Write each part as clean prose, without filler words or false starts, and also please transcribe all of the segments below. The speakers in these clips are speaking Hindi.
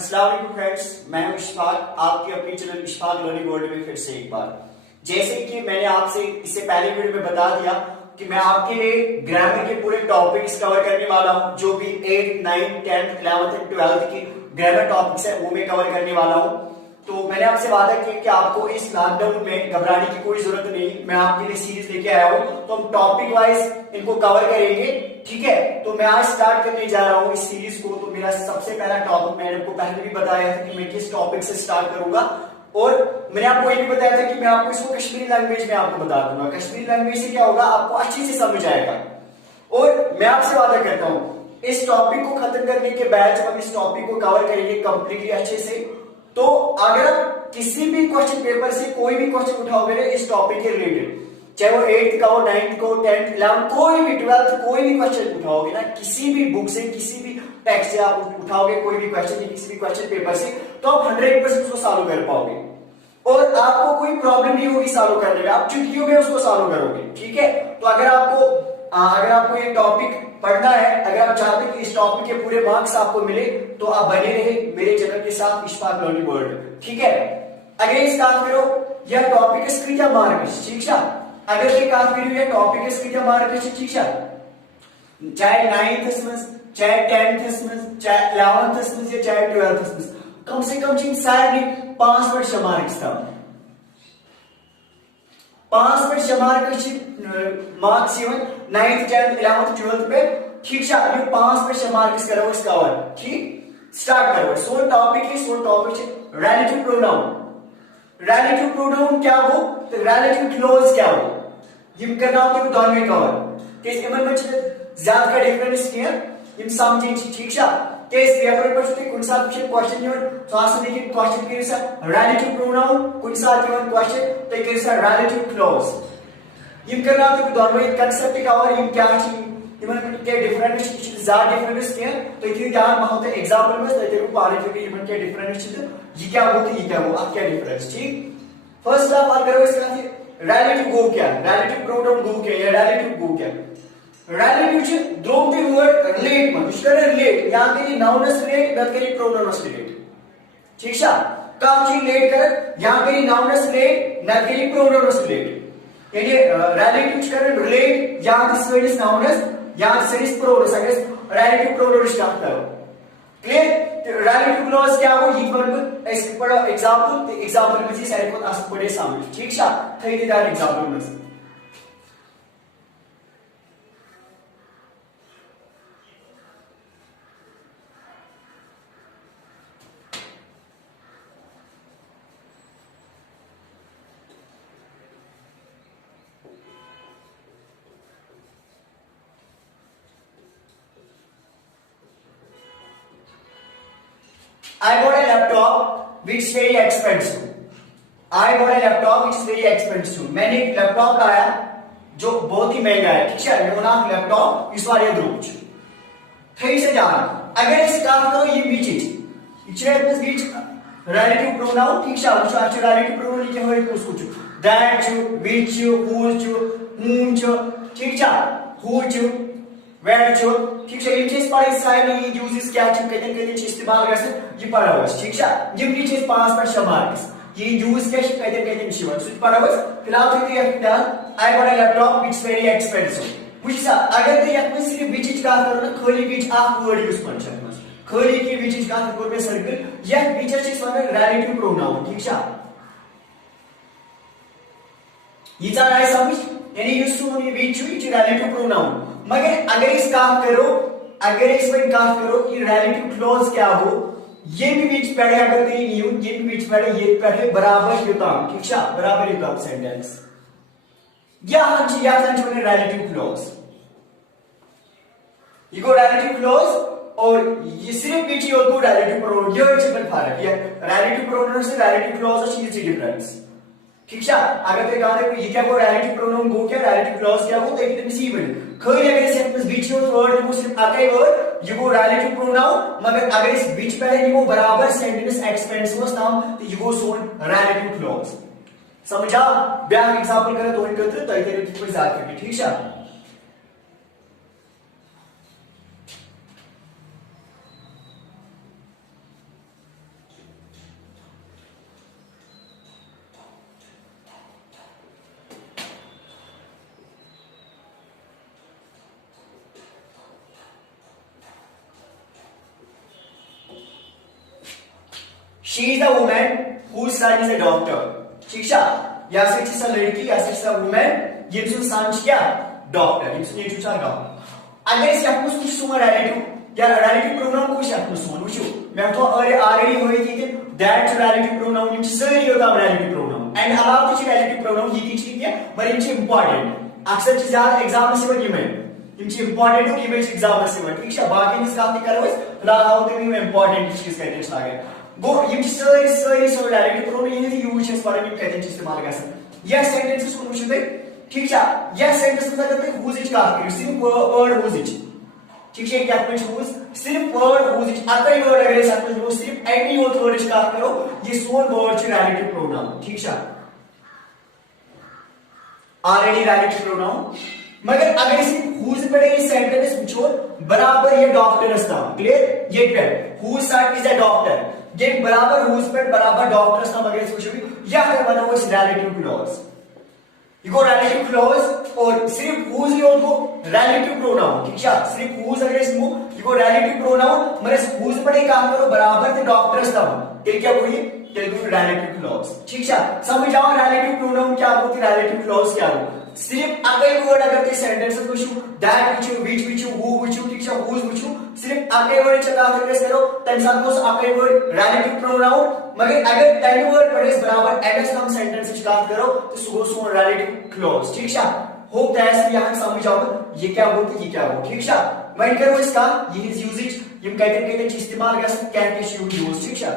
अस्सलाम वालेकुम फ्रेंड्स, मैं हूं इशफाक, आपके अपनी चैनल इशफाक लर्निंग वर्ल्ड में फिर से एक बार। जैसे कि मैंने आपसे इससे पहले वीडियो में बता दिया कि मैं आपके लिए ग्रामर के पूरे टॉपिक्स कवर करने वाला हूं, जो भी 8, 9, 10, 11 एंड 12 की ग्रामर टॉपिक्स है वो मैं कवर करने वाला हूं। तो मैंने आपसे वादा किया कि आपको इस लॉकडाउन में घबराने की कोई जरूरत नहीं, मैं आपके लिए सीरीज लेके आया हूं, तो हम टॉपिक वाइज इनको कवर करेंगे। ठीक है, तो मैं आज स्टार्ट करने जा रहा हूं इस सीरीज को। तो मेरा सबसे पहला टॉपिक, मैंने आपको पहले भी बताया था कि मैं किस टॉपिक से स्टार्ट करूंगा, और मैंने आपको ये भी बताया था कि मैं आपको इसको कश्मीरी लैंग्वेज में आपको बता दूंगा। कश्मीरी लैंग्वेज से क्या होगा, आपको अच्छे से समझ आएगा। और मैं आपसे वादा करता हूं इस टॉपिक को खत्म करने के बाद जब हम इस टॉपिक को कवर करेंगे कंप्लीटली अच्छे से, तो अगर आप किसी भी क्वेश्चन पेपर से कोई भी क्वेश्चन उठाओगे इस टॉपिक के रिलेटेड, चाहे वो 8th का हो, 9th का हो, 10th, 11th, कोई भी 12th कोई भी क्वेश्चन उठाओगे ना, किसी भी बुक से, किसी भी टेक्स्ट से आप उठाओगे कोई भी क्वेश्चन, किसी भी क्वेश्चन पेपर से, तो आप 100% उसको सॉल्व कर पाओगे और आपको कोई प्रॉब्लम नहीं होगी सॉल्व करने में, आप चुटकियों में उसको सॉल्व करोगे। ठीक है, तो अगर आपको ये टॉपिक पढ़ना है, अगर आप चाहते हैं कि इस टॉपिक के पूरे मार्क्स आपको मिले, तो आप बने रहे मेरे चैनल के साथ इशफाक लर्निंग वर्ल्ड। ठीक है, अगर इस बात करो यह टॉपिक स्क्रीन मार्क, ठीक है, अगर ये बात करो यह टॉपिक स्क्रीन मार्क, ठीक है, चाहे 9th में, चाहे 10th में, चाहे 11th में, या चाहे 12th में, कम से कम जिन सारे 5 मिनट मार्क्स था, 5 minute marks 9th, 10th, 11th, 12th पे। ठीक है, ये 5 मिनट मार्क्स करो इसका और ठीक स्टार्ट करो। सो टॉपिक है रिलेटिव प्रोनाउन। रिलेटिव प्रोनाउन क्या हो, तो रिलेटिव क्लोज क्या हो, यम करना हो तो दोनों कवर के इमन में ज्यादा का डिफरेंस किया यम समझिन। ठीक है, केस पेपर पर छुट्टी कुन साथ क्वेश्चन यवन तो आसन देखिए क्वेश्चन करियो सा रिलेटिव प्रोनाउन, कुन साथ यवन क्वेश्चन तो करियो सा रिलेटिव क्लोज। यम करना तो दोनों एक कांसेप्ट का और यम क्या छी यमन के डिफरेंस छी ज्यादा डिफरेंस किया, तो ये ध्यान बहुत एग्जांपल में तो तेरे को पाले कि यमन के डिफरेंस छी, ये क्या होती है, ये क्या हो, अब क्या डिफरेंस। ठीक, फर्स्ट ऑफ ऑल करो इसका रिलेटिव गो क्या, रिलेटिव प्रोनाउन गो क्या, या रिलेटिव गो क्या। रिलेटिव छ द्रोम द वर्ड रिलेट में कुछ करे रिलेट, यहां के लिए नाउनस रिलेट नत के लिए प्रोनाउनस रिलेट। ठीक है, काम छी रिलेट कर, यहां के लिए नाउनस रिलेट नत के लिए प्रोनाउनस रिलेट, यानी रिलेटिव छ करे रिलेट, यहां दिस वर्ड इज नाउनस, यहां दिस इज प्रोनाउनस, अगर रिलेटिव प्रोनाउनस स्टार्ट करो क्लियर। रिलेटिव क्लोज क्या हो, ये पर ऐसे पढ़ो एग्जांपल में जी सारे को आस पढ़े समझ। ठीक है, थई दे दैट एग्जांपल में I bought a laptop which is very expensive. I bought a laptop which is very expensive. मैंने एक लैपटॉप लाया जो बहुत ही महंगा है। ठीक है, मैं ना लैपटॉप इस बार ये द्रोच थई से जान। अगर इस काम करो ये बीच इचरे में बीच रिलेटिव प्रोनाउन। ठीक है, वो अच्छा रिलेटिव प्रोनाउन लिखे हुए उसको छु दैट छु which छु who छु whom छु। ठीक है, who छु where छु। ठीक है, ये चीज पर साइड में यूजेस क्या छु कहते चीज इस्तेमाल कर से ये पढ़ा हुआ। ठीक है, ये भी चीज 5 पर मार्क्स ये यूज क्या कहते शिवन सुच पढ़ा हुआ। फिलहाल तो ये done. I bought a laptop it's very expensive. which अगर तो यहां पे सिर्फ which चीज का करो ना, खाली which आप वर्ड यूज कर सकते हैं, खाली की which चीज का करो पे सर्कल या which चीज वाला रिलेटिव प्रोनाउन। ठीक है, ये जा रहा है समझ, यानी यूज टू ये which रिलेटिव प्रोनाउन। मगर अगर इस काम करो, अगर इसमें काम करो कि रिलेटिव क्लोज क्या हो, ये भी बीच पढ़े, अगर नहीं न्यू ये भी बीच पढ़े, ये पढ़े बराबर युताम। ठीक है, बराबर युताम सेंटेंस या हंच या हंच बने रिलेटिव क्लोज, ये को रिलेटिव क्लोज और ये सिर्फ बीच हो तो रिलेटिव प्रोनाउन, ये इसमें फर्क है। रिलेटिव प्रोनाउन से रिलेटिव क्लोज है, ये डिफरेंस। ठीक है, अगर ते गाने को ये क्या को रिलेटिव प्रोनाउन गो क्या, रिलेटिव क्लॉज क्या हो, तो एकदम सीवन खई अगर इस सेंटेंस बीच में वर्ड को सिर्फ आके वर्ड ये वो रिलेटिव प्रोनाउन, मगर अगर इस बीच पहले ये वो बराबर सेंटेंस एक्सपेंसिव नाम तो ये वो सोन रिलेटिव क्लॉज। समझा, ब्याह एग्जांपल करे तो इनके तो तेरे पर याद करके। ठीक है, she is the woman whose son is a doctor. ठीक है, या से छ लड़की या से वुमन ये जो सन छ क्या डॉक्टर, ये जो छ डॉक्टर। अगर इस यत कुछ सुन रिलेटिव या रिलेटिव प्रोनाउन कुछ यत सुन वुचो मैं तो ऑलरेडी होई थी दैट रिलेटिव प्रोनाउन इन सारी होता relative pronoun and allow the relative pronoun ये थी क्या पर इन इंपॉर्टेंट अक्सर छ ज्यादा एग्जाम में से ये इन इंपॉर्टेंट और इमेज एग्जाम में से ठीक है। बाकी इस कहानी करो फिलहाल आओ तो मैं इंपॉर्टेंट चीज कहते हैं आगे गो यम सारी रिलेटिव प्रोनाउन ये यूज छ पर इन कहते हैं इस्तेमाल गसन यह सेंटेंसेस को वुचो ठीक है। यह सेंटेंस में अगर तुम हुज इज कहां करो सिर्फ वर्ड हुज इज ठीक है, क्या कुछ हुज सिर्फ वर्ड हुज इज अतई वर्ड अगर ऐसा कुछ हो सिर्फ एनी और वर्ड इज कहां करो ये सोन वर्ड छ रिलेटिव प्रोनाउन ठीक है, ऑलरेडी रिलेटिव प्रोनाउन। मगर अगर इस हुज पे ये सेंटेंस वुचो बराबर ये डॉक्टर असता क्लियर ये पे whose son is a doctor ये बराबर हुज पे बराबर डॉक्टर असता मगर इस वुचो या फिर बना वो relative clause you go relative clause और सिर्फ whose ही हो relative pronoun ठीक है, सिर्फ whose अगर इसमें you go relative pronoun मगर whose पड़े काम करो बराबर से डॉक्टर स्तंभ ये क्या हुई ये तो relative clause ठीक है। समझ जाओ relative pronoun क्या होती है relative clause क्या हो सिर्फ अगले वर्ड अगर ते सेंटेंस में कुछ that which who ठीक है whose which सिर्फ अगले वर्ड चला प्रेस करो तब सपोज अगले वर्ड relative pronoun मगर अगर तय वर्ड पड़े बराबर एडस नाम सेंटेंस की बात करो तो सुगो सो रिलेटिव क्लॉज ठीक है। होप दैट यहां समझ आओ ये क्या होता ये क्या हो ठीक है। मैं करो इसका ये इज यूजेज ये कहते इस्तेमाल कर सकते क्या क्या यूज ठीक है।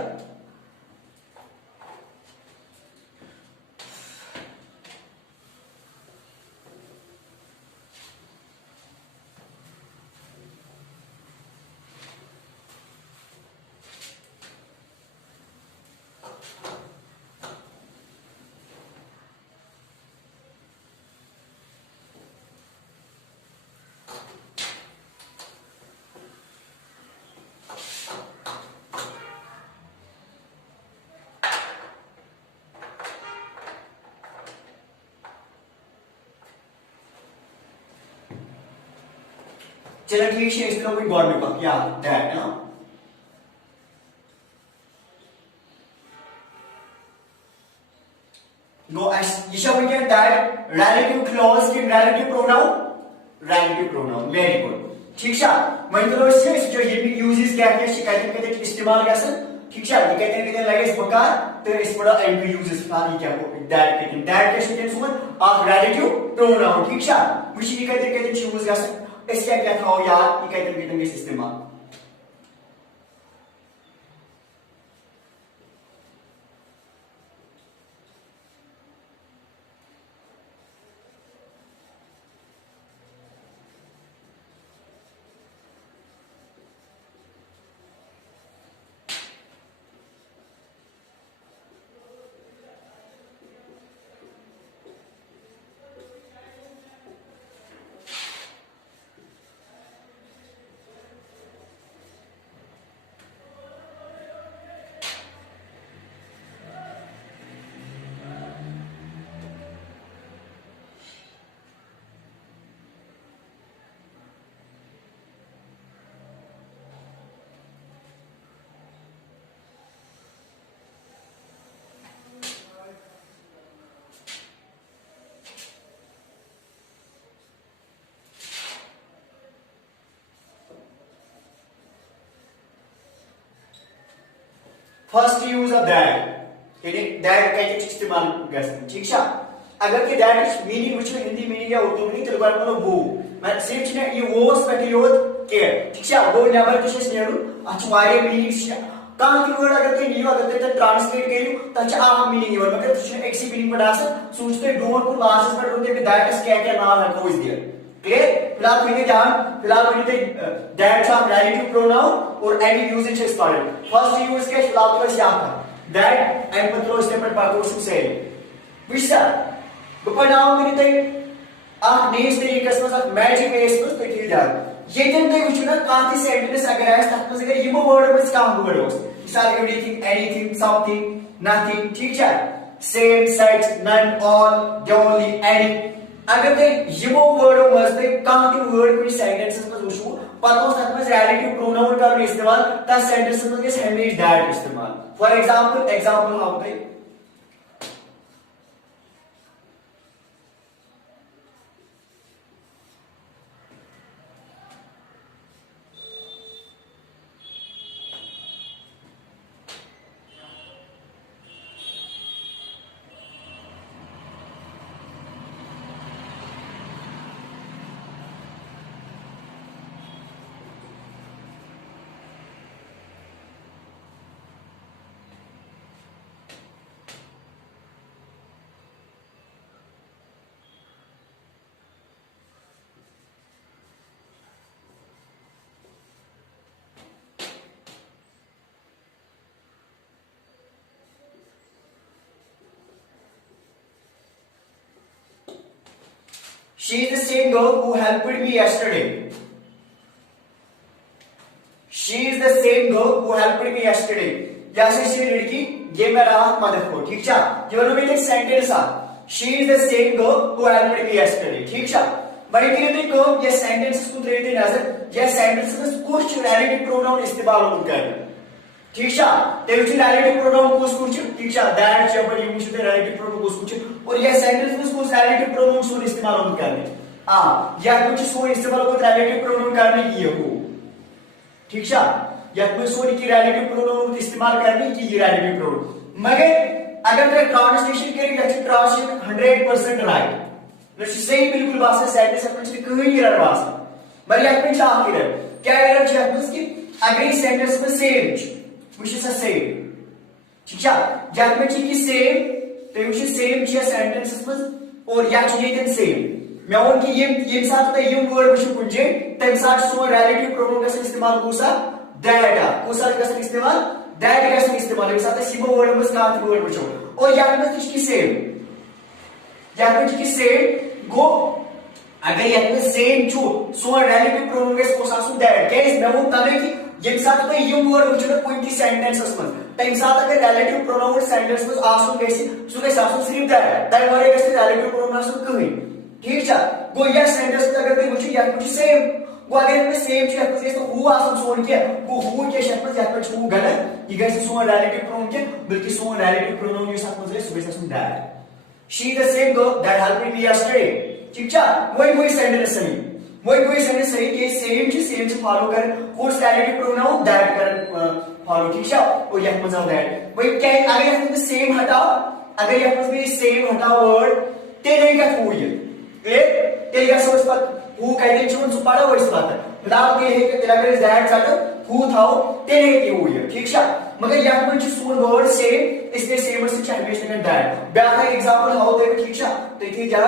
चलो ठीक है इसमें कोई गॉड में पक या दैट ना गो ये शब्द क्या दैट रिलेटिव क्लॉज के रिलेटिव प्रोनाउन वेरी गुड ठीक है। मैं तो इससे जो ये भी यूजेस क्या क्या शिकायत के इस्तेमाल कैसे ठीक है ये कहते हैं लगे इस प्रकार तो इस बड़ा एमपी यूजेस ये क्या हो दैट के स्टूडेंट्स में ऑफ रिलेटिव प्रोनाउन ठीक है मुझे ये कहते यूज कैसे इसका क्या था यार ये कहते हैं इस्तेमाल first use of that that का इस्तेमाल करते ठीक है। अगर कि दैट मीनिंग वुचो हिंदी मीनिंग या उर्दू मीनिंग तेलुगु मतलब वो मैं सिर्फ ने ये वोस पे योद के ठीक है वो नेवर कुछ नेडू अच्छ वारे मीनिंग्स कान की वर्ड अगर ते नियो अगर ते ट्रांसलेट करियो तच आप मीनिंग योर मगर तुझे एक सी मीनिंग पढ़ा से सोचते डोंट को लास्ट पर रोते कि दैट इज क्या क्या नाम है को इज देयर क्लियर। फिलहाल मैंने ध्यान फिलहाल मैंने दैट ऑफ रिलेटिव प्रोनाउन और एनी यूजेज इज पढ़े फर्स्ट यूज के फिलहाल तो क्या था दैट एंड पत्रो स्टेटमेंट पार्ट से से विसा बपनाव मैंने आप नेस तरीके से मैजिक एस पर तो ठीक है ये दिन ते कुछ ना काफी सेंटेंस अगर है तब तो अगर ये वर्ड में काम वर्ड हो मिसाल एवरीथिंग एनीथिंग समथिंग नथिंग ठीक है same sex none all the only any अगर ते ये वर्ड हो मस्त काफी वर्ड कोई सेंटेंसेस में वुचो पता तथ मे रिलेटिव प्रोनाउन कर इस्तेमाल तथ सेंटेंस में गस हमेशा दैट इस्तेमाल for example how they She is the same girl who helped me yesterday. She is the same girl who helped me yesterday. या से शी लड़की ये मेरा मदद को ठीक है ये वाला में एक सेंटेंस आ She is the same girl who helped me yesterday. ठीक है बड़ी के लिए तो ये सेंटेंस को देखते नजर ये सेंटेंस में कुछ रिलेटिव प्रोनाउन इस्तेमाल होता है ठीक है ते विच रिलेटिव प्रोनाउन कुछ ठीक है दैट जब यूज द रिलेटिव प्रोनाउन कुछ और ये सेंटेंस में कुछ रिलेटिव प्रोनाउन सो इस्तेमाल होता है हां या कुछ सो इस्तेमाल होता रिलेटिव प्रोनाउन करने की है वो ठीक है या में सो की रिलेटिव प्रोनाउन इस्तेमाल करने की ये रिलेटिव प्रोनाउन मगर अगर मैं ट्रांसलेशन करें या ट्रांसलेशन 100% राइट न सही बिल्कुल बात से सेंटेंस में कहीं एरर बात मगर या में क्या एरर है कि अगर इस सेंटेंस में same which is a same ठीक है जब में कि सेम तो which is same है सेंटेंसेस में और या चाहिए सेम मैं और कि ये साथ तो ये वर्ड में कुछ तब साथ सो रिलेटिव प्रोनाउन का इस्तेमाल कोसा दैट कोसा का इस्तेमाल दैट का इस्तेमाल के साथ सिंपल वर्ड में स्टार्ट वर्ड में और या में कि सेम या कि सेम गो अगर या में सेम जो सो रिलेटिव प्रोनाउन का कोसा सो दैट केस मैं वो तने की ये साथ तो ये वर्ड which है कोई सेंटेंसेस में तब साथ अगर रिलेटिव प्रोनाउन सेंटेंस में आसो कैसे सो कैसे आसो सिर्फ दैट तब वाले कैसे रिलेटिव प्रोनाउन आसो कहीं ठीक है गो या सेंटेंस में अगर कुछ या कुछ सेम गो अगर में सेम है कुछ तो हु आसो सो के गो हु के शब्द में या कुछ हु गलत ये कैसे सो रिलेटिव प्रोनाउन के बल्कि सो रिलेटिव प्रोनाउन ये साथ में सो कैसे that she the same girl that helped me yesterday ठीक है वही सेंटेंस सही वही सेंटेंस सही कि सेम से फॉलो कर कोर्स रिलेटिव प्रोनाउन दैट कर फॉलो ठीक है और यह मजा दैट वही क्या अगर यहां पे सेम हटाओ अगर यहां पे सेम हटाओ वर्ड तेरे का हुई है एक तेरे का सोच पर हु कहते हैं जो पढ़ा वो इस बात है मतलब ये है कि तेरा अगर दैट का हु था तेरे की हुई है ठीक है मगर यहां पे जो सोन वर्ड सेम इसलिए सेम से चाहिए हमेशा that back example how they ठीक है तो ये क्या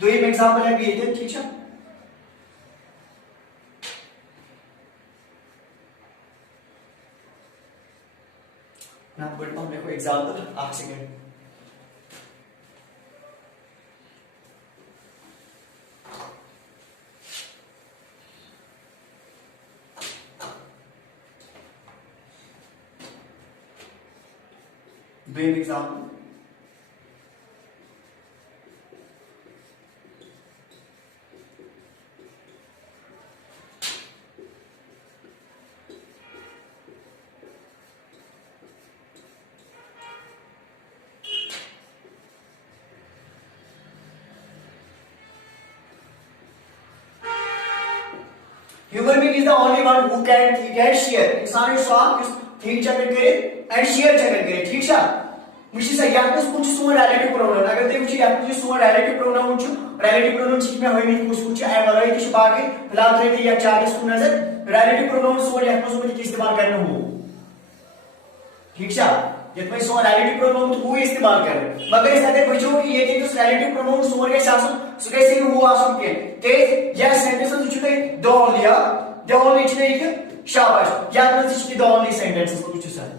दो एक एग्जांपल है ये थे ठीक है मैं बोलता हूं देखो एग्जांपल आप सेकंड दो एक example Human being is the only one who can share. इंसान इस स्वाद थिंक चेक करे एंड शेयर चेक करे ठीक है मुझे सही या कुछ सुन रिलेटिव प्रोनाउन अगर ते मुझे या कुछ सुन रिलेटिव प्रोनाउन छु रिलेटिव प्रोनाउन छी में होय नहीं कुछ है वाला कि बाकी फिलहाल थे या चार सुन नजर रिलेटिव प्रोनाउन सुन या कुछ मुझे इस्तेमाल करना हो ठीक है जितने सो रिलेटिव प्रोनाउन तो वो इस्तेमाल कर मगर इस अगर बच्चों की ये कि जो रिलेटिव प्रोनाउन सुन के साथ सो कैसे वो आसो के या सेंटेंस तो छुटे दो लिया दो लिखने की शाबाश या तो इसकी दो ओनली सेंटेंसेस को कुछ सर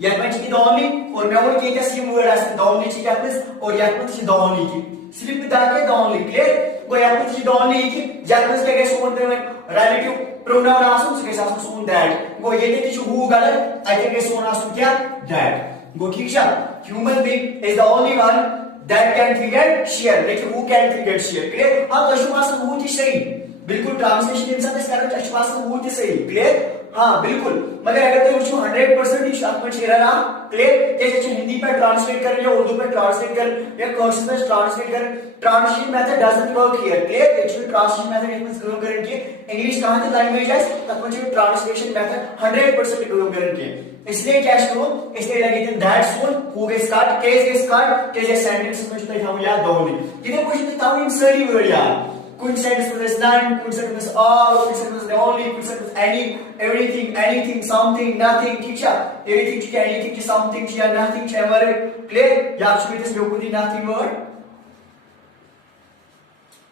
या तो इसकी दो ओनली और मैं वो क्या सी वर्ड है दो ओनली की क्या और या तो इसकी दो ओनली की सिर्फ बता के दो ओनली क्लियर वो या तो इसकी दो ओनली की या तो इसके कैसे बोलते हैं रिलेटिव प्रोनाउन आसो उसके साथ सुन दैट वो ये कि जो हु गलत आई थिंक सुन आसो क्या दैट गो ठीक है human being is the only one that can get share देखिए who can get share clear हाँ तो अशुभास वो ही सही बिल्कुल ट्रांसलेशन इंसान इस कारण अशुभास वो ही सही क्लियर हाँ बिल्कुल मगर अगर तो उसको 100% ही शायद में चेहरा ना क्लियर जैसे हिंदी पे ट्रांसलेट कर या उर्दू पे ट्रांसलेट कर या कर्सिव में ट्रांसलेट कर translation method doesn't work here clear actually translation method it means grow करेंगे इंग्लिश कहां की लैंग्वेज है तब मुझे ट्रांसलेशन मेथड 100% ग्रो करेंगे इसलिए क्या करो इसलिए लगे थे that's one who gets card case gets card के जे सेंटेंस में तो हम याद दोगे कितने क्वेश्चन था इन सारी वर्ड यार कुछ सेंटेंस में none कुछ सेंटेंस में all कुछ सेंटेंस में only कुछ sentence any everything anything something nothing ठीक है everything ठीक है anything की something या nothing है हमारे क्लियर या शुरू से लोगों दी nothing word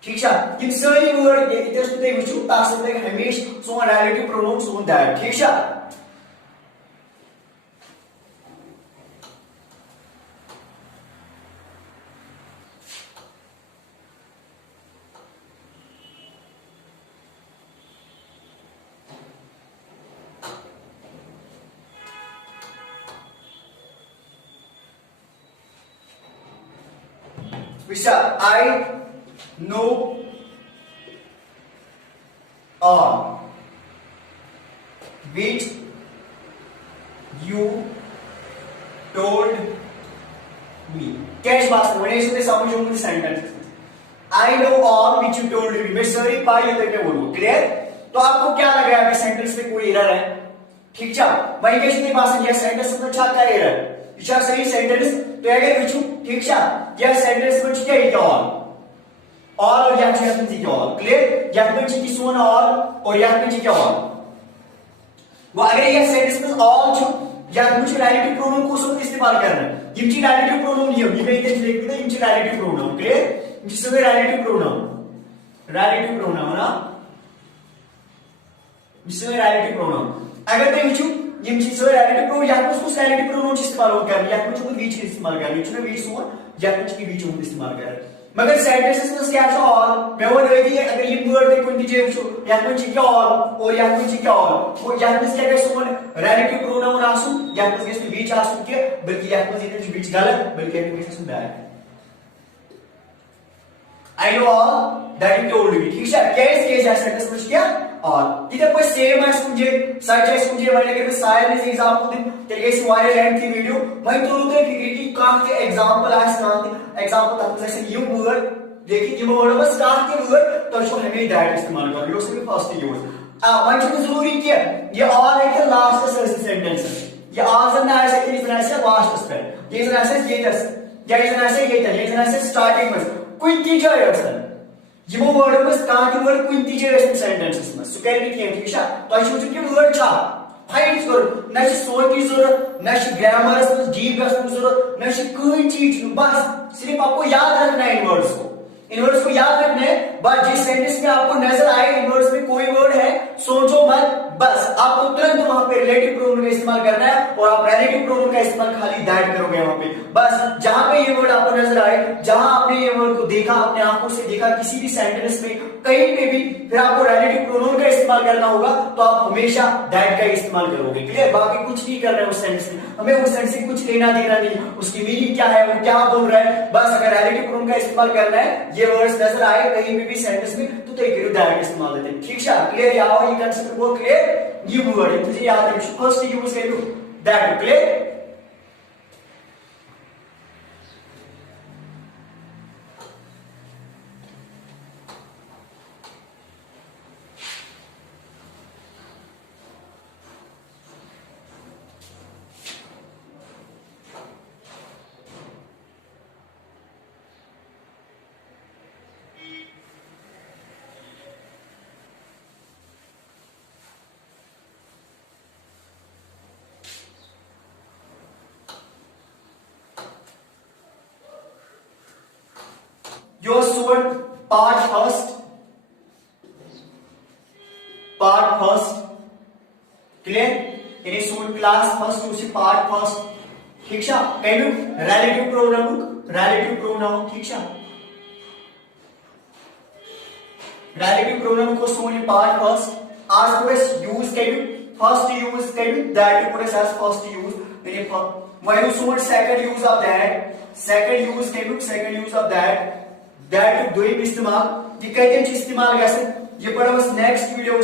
ठीक है इन सारी वर्ड ये इधर से विचु तास से हमेशा so relative pronoun so that ठीक है Vishal, I know all which you told me. क्या इस बात से इसमें समझो sentence I know all which you told me. मैं सारी पाई होते क्या बोलूँ क्लियर तो आपको क्या लग रहा है कि सेंटेंस में कोई एरर है ठीक है वही कैसे बात है सेंटेंस में अच्छा का एरर इच्छा सही सेंटेंस तो अगर विचु ठीक है यह सेंटेंस में क्या है ऑल और यह चीज में क्या ऑल क्लियर यह में की सोन ऑल और यह में क्या ऑल वो अगर यह सेंटेंस में ऑल जो यह मुझे रिलेटिव प्रोनाउन को सब इस्तेमाल करना है इनकी रिलेटिव प्रोनाउन ये मैं इधर लिख देता इनकी रिलेटिव प्रोनाउन क्लियर जिसमें रिलेटिव प्रोनाउन ना जिसमें रिलेटिव प्रोनाउन अगर तो विचु ये मुझे सो रिलेटिव प्रोनाउन या तो उसको रिलेटिव प्रोनाउन इस्तेमाल हो करना या कुछ बीच इस्तेमाल करना इसमें बीच हो या कुछ की बीच में इस्तेमाल करना मगर सेंटेंसेस में क्या है ऑल मैं वो रही थी अगर ये वर्ड पे कोई दीजिए विचु या कुछ क्या ऑल और या कुछ क्या ऑल वो या कुछ क्या है सो रिलेटिव प्रोनाउन आसु या कुछ इसके बीच आसु के बल्कि या कुछ इसके बीच गलत बल्कि या कुछ इसमें bad I know all that you told me ठीक है केस है सेंटेंस में क्या और इधर कोई सेम है मुझे सच है मुझे मैंने के सारे ने एग्जांपल दिन तेरे इस वायरल लेंथ की वीडियो मैं तो रुते कि काफी एग्जांपल आज ना एग्जांपल आपको जैसे यू वर्ड देखिए ये वर्ड बस स्टार्ट के वर्ड तो उसको हमें दैट इस्तेमाल कर लो उसके फर्स्ट यूज वन चीज जरूरी क्या ये ऑल है कि लास्ट सेंटेंस ये ऑल से ना ऐसे कि इतना से लास्ट पे ये इतना से ये दस या इतना से ये इतना से स्टार्टिंग में कोई चीज है अक्सर ये वर्ड में स्टार्टिंग वर्ड कोई चीज है सेंटेंसेस में सो कैन बी क्या ठीक है तो आई शुड कि वर्ड छा फाइंड कर ना सोच की जरूरत ना ग्रामर में डीप का जरूरत ना कोई चीज बस सिर्फ आपको याद रखना है इन वर्ड्स को याद रखना है बस जिस सेंटेंस में आपको नजर आए इन वर्ड्स में कोई वर्ड है सोचो मत बस आपको तुरंत वहां पे रिलेटिव प्रोनाउन का इस्तेमाल करना है और आप रिलेटिव प्रोनाउन का इस्तेमाल खाली दैट करोगे वहां पे बस जहां पे ये वर्ड आपको नजर आए जहां आपने ये वर्ड को देखा अपने आंखों से देखा किसी भी सेंटेंस में कहीं पे भी फिर आपको रिलेटिव प्रोनाउन का इस्तेमाल करना होगा तो आप हमेशा दैट का इस्तेमाल करोगे क्लियर बाकी कुछ नहीं करना है उस सेंटेंस में हमें उस सेंटेंस से कुछ लेना देना नहीं उसकी मीनिंग क्या है वो क्या बोल रहा है बस अगर रिलेटिव प्रोनाउन का इस्तेमाल करना है ये वर्ड्स नजर आए कहीं पे भी सेंटेंस में तो करो दैट इस्तेमाल देते हैं ठीक है क्लियर यार ये कांसेप्ट वो क्लियर ये वर्ड तुझे याद है फर्स्ट यूज करो that clear Your sword part first clear ini sword class first usi part first ठीक है कैन relative pronoun ठीक है relative pronoun को sword part first as put as use can first use can that put as first use when you sword second use of that second use केमिक सेकंड यूज ऑफ दैट दोयम इस्तेमाल ये कतन इस्तेमाल गसन ये पढ़ो नेक्स्ट वीडियो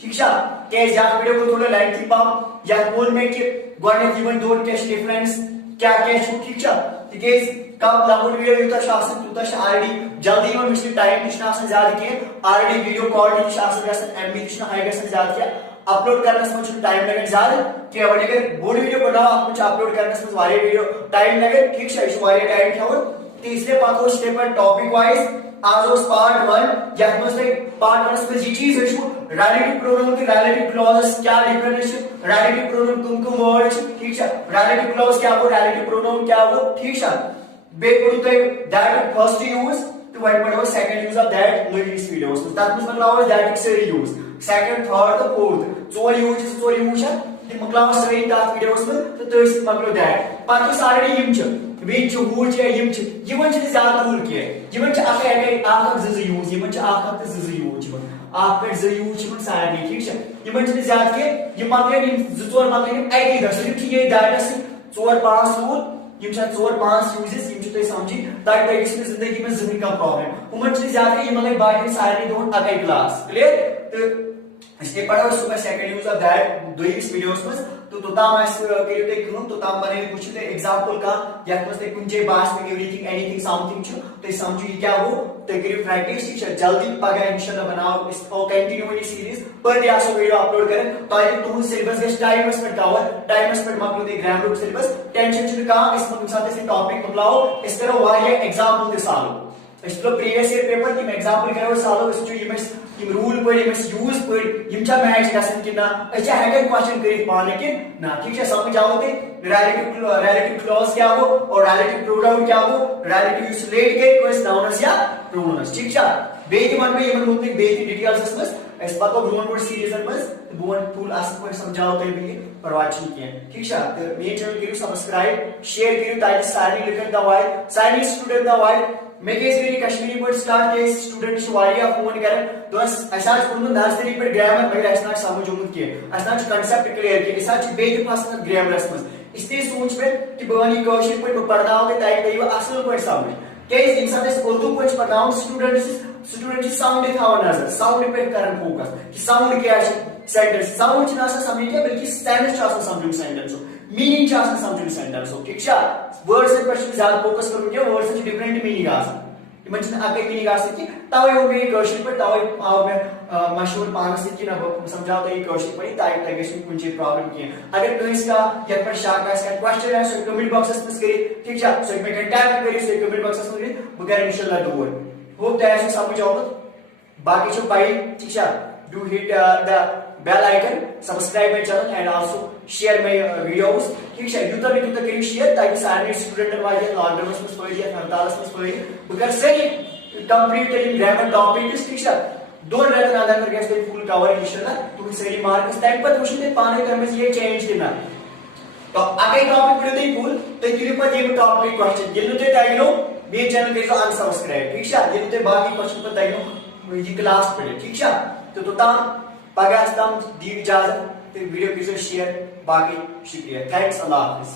ठीक है क्या वीडियो को थोड़ा लेंथी पाम या बोल में कि गोडनेक यमन दोन क्या डिफरेंस क्या ठीक है तिकेज कब लमोट वीडियो यूता शासन तुता ऑलरेडी जल्दी यमन मिस्टर टाइम निश आसन ज्यादा के ऑलरेडी वीडियो क्वालिटी निश आसन गसन एमबी निश हाई गसन ज्यादा के अपलोड करने में टाइम लगे ज्यादा कि अगर बोर्ड वीडियो बनाओ आप अपलोड करने में वाले वीडियो टाइम लगे ठीक है इस वाले टाइम खेवन तो इसलिए पाको स्टेप पर टॉपिक वाइज आज उस पार्ट 1 या पार्ट 1 में ये चीज है रिलेटिव प्रोनाउन के रिलेटिव क्लॉजेस क्या डिफरेंस है रिलेटिव प्रोनाउन कुम वर्ड ठीक है रिलेटिव क्लॉज क्या हो रिलेटिव प्रोनाउन क्या हो ठीक है बे पढ़ो तो दैट फर्स्ट यूज तो व्हाट पढ़ो second use of that low इस वीडियोस में तब में मतलब that is use second third तो फोर्थ चोर यूज है कि मतलब सही तात वीडियोस में तो इस मतलब दैट पर तो सारे यम छ वे छ हूर छ यम छ यमन छ ज्यादा दूर के यमन छ आके आक ज यूज यमन छ आक ज यूज आक पे ज यूज छ सारे ठीक है यमन छ ज्यादा के ये मतलब इन ज चोर मतलब आई दस ठीक ये दैट 4 5 सूर यम छ 4 5 यूजेस यम छ तो समझी ताकि तक इसमें जिंदगी में जिंदगी का प्रॉब्लम उमन छ ज्यादा ये मतलब बाकी सारे दोन अगले क्लास क्लियर तो इसके पढ़ो सुबह सेकंड यूज ऑफ दैट दो इस वीडियोस में तो तोताम ऐस करियो ते करूं तो ताम बने कुछ ते एग्जांपल का या कुछ ते कुंजे बास में एवरीथिंग एनीथिंग समथिंग छु तो समझो ये क्या हो तो करियो प्रैक्टिस टीचर जल्दी पगा इंशाल्लाह बनाओ इस और कंटिन्यूअसली सीरीज पर डे आसो वीडियो अपलोड करें ताकि तुम सिलेबस के टाइम में कवर टाइम में मतलब दे ग्रामर सिलेबस टेंशन छु का इसमें साथ से टॉपिक बदलाओ इस तरह वारिया एग्जांपल दे सालो इसलो प्रीवियस ईयर पेपर की एग्जांपल करो सालो इस छु यम रूल पर यम यूज पर यम छ मैच गसन कि ना अच्छा हैगन क्वेश्चन करित पाने कि ना ठीक है समझ आओ ते रिलेटिव क्लॉज क्या हो और रिलेटिव प्रोनाउन क्या हो रिलेटिव यूज लेट के कोई नाउनस या प्रोनाउनस ठीक है बेति मन में यमन मुतलिक बेति डिटेल्स इसमें इस पको ब्रोन कोड सीरीज में बोन फुल आसन को समझाओ तो भी परवाह नहीं ठीक है तो मेरे चैनल करियो सब्सक्राइब शेयर करियो ताकि सारी लिखन दवाई सारी स्टूडेंट दवाई मैं केस करी कश्मीरी पर स्टार्ट के स्टूडेंट से वारिया फोन कर दोस ऐसा पढ़नो नर्सरी पर ग्रामर मगर ऐसा समझ उमुत के ऐसा कांसेप्ट क्लियर के ऐसा बेति पासन ग्रामर में इसते सोच पे कि बनी कौशल पर पढ़नाओ के ताकि तय असल पर समझ केस इंसान इस उर्दू पर पढ़नाओ स्टूडेंट साउंड था नजर साउंड पे करन फोकस कि साउंड क्या है सेंटेंस साउंड ना समझ के बल्कि सेंटेंस चाह समझ सेंटेंस मीनिंग चाह समझ सेंटेंस ठीक है वर्ड से पर ज्यादा फोकस करू के वर्ड से डिफरेंट मीनिंग आ इमन आगे मीनिंग आ सकती तवे वो मेरी क्वेश्चन पर तवे आओ मैं मशहूर पानस की ना समझाओ तो ये क्वेश्चन पड़ी ताकि तक इसमें कुछ प्रॉब्लम की अगर तो इसका या पर शाक का इसका क्वेश्चन है सो कमेंट बॉक्स में करिए ठीक है सो मैं कांटेक्ट करिए सो कमेंट बॉक्स में करिए बगैर इंशाल्लाह दूर होप दैट ऐसे समझ आओ बाकी जो भाई ठीक है do hit the bell icon subscribe my channel and also share my videos ठीक है यूट्यूब में तो करिए शेयर ताकि सारे स्टूडेंट वाले लॉकडाउन में पढ़ या हड़ताल में पढ़ बगैर सही कंप्लीट इन ग्रामर टॉपिक ठीक है दोन रहते आधा करके इसको फुल कवर इंशाल्लाह तुम सही मार्क्स टाइम पर क्वेश्चन दे पाने कर में ये चेंज देना तो आगे टॉपिक वीडियो दे फुल तो ये पर ये टॉपिक क्वेश्चन ये तो ताइनो मेरे चैनल के अनसब्सक्राइब ठीक है ये तो बाकी क्वेश्चन पर ताइनो ये क्लास पढ़े ठीक है तो ताम पगास्तम दी इजाजत तो वीडियो की शेयर बाकी शुक्रिया थैंक्स अल्लाह हाफिज।